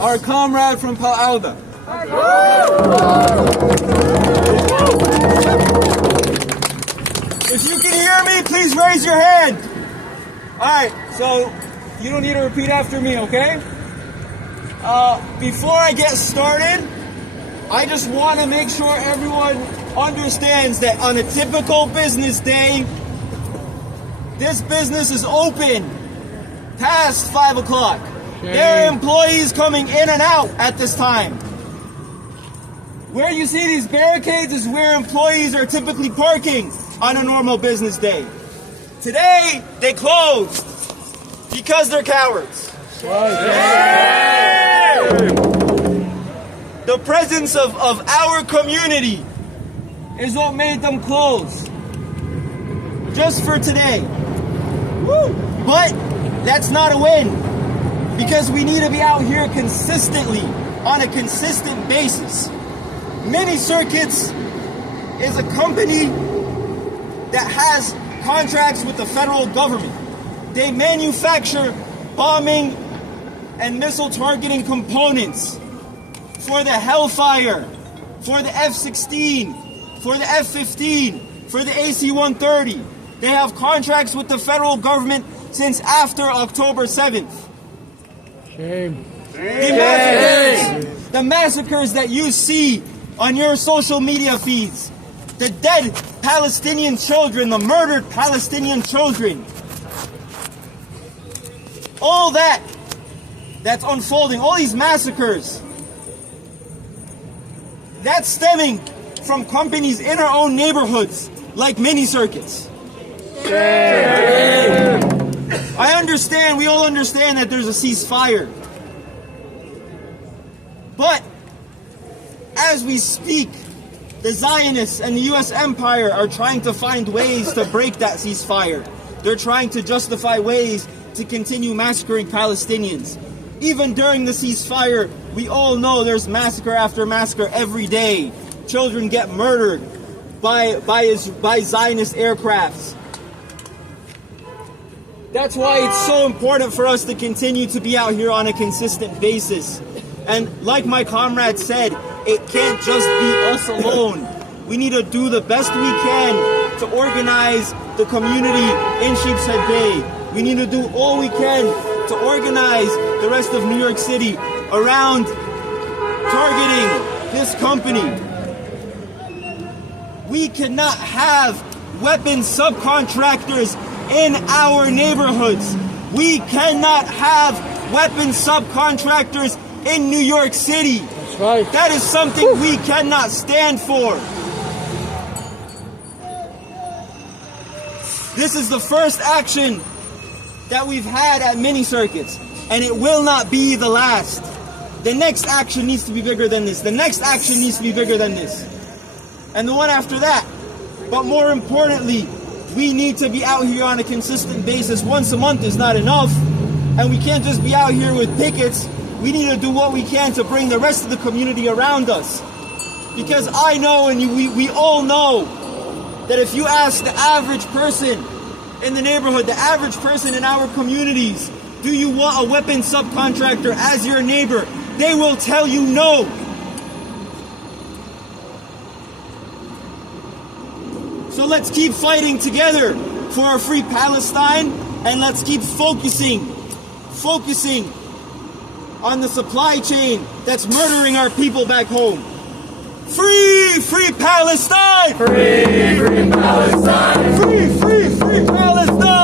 Our comrade from Palestinian. If you can hear me, please raise your hand. Alright, so you don't need to repeat after me, okay? Before I get started, I just want to make sure everyone understands that on a typical business day, this business is open past 5 o'clock. There are employees coming in and out at this time. Where you see these barricades is where employees are typically parking on a normal business day. Today, they closed because they're cowards. The presence of our community is what made them close. Just for today. But that's not a win. Because we need to be out here consistently, on a consistent basis. Mini Circuits is a company that has contracts with the federal government. They manufacture bombing and missile targeting components for the Hellfire, for the F-16, for the F-15, for the AC-130. They have contracts with the federal government since after October 7th. Shame. The massacres that you see on your social media feeds, the dead Palestinian children, the murdered Palestinian children, all that's unfolding, all these massacres, that's stemming from companies in our own neighborhoods, like Mini Circuits. I understand, we all understand that there's a ceasefire. But, as we speak, the Zionists and the U.S. empire are trying to find ways to break that ceasefire. They're trying to justify ways to continue massacring Palestinians. Even during the ceasefire, we all know there's massacre after massacre every day. Children get murdered by Zionist aircrafts. That's why it's so important for us to continue to be out here on a consistent basis. And like my comrade said, it can't just be us alone. We need to do the best we can to organize the community in Sheepshead Bay. We need to do all we can to organize the rest of New York City around targeting this company. We cannot have weapons subcontractors in our neighborhoods. We cannot have weapons subcontractors in New York City. That's right. That is something we cannot stand for. This is the first action that we've had at Mini Circuits, and it will not be the last. The next action needs to be bigger than this. The next action needs to be bigger than this. And the one after that. But more importantly, we need to be out here on a consistent basis. Once a month is not enough. And we can't just be out here with pickets. We need to do what we can to bring the rest of the community around us. Because I know, and we all know, that if you ask the average person in the neighborhood, the average person in our communities, do you want a weapon subcontractor as your neighbor? They will tell you no. So let's keep fighting together for a free Palestine, and let's keep focusing on the supply chain that's murdering our people back home. Free, free Palestine! Free, free Palestine! Free, free, free Palestine!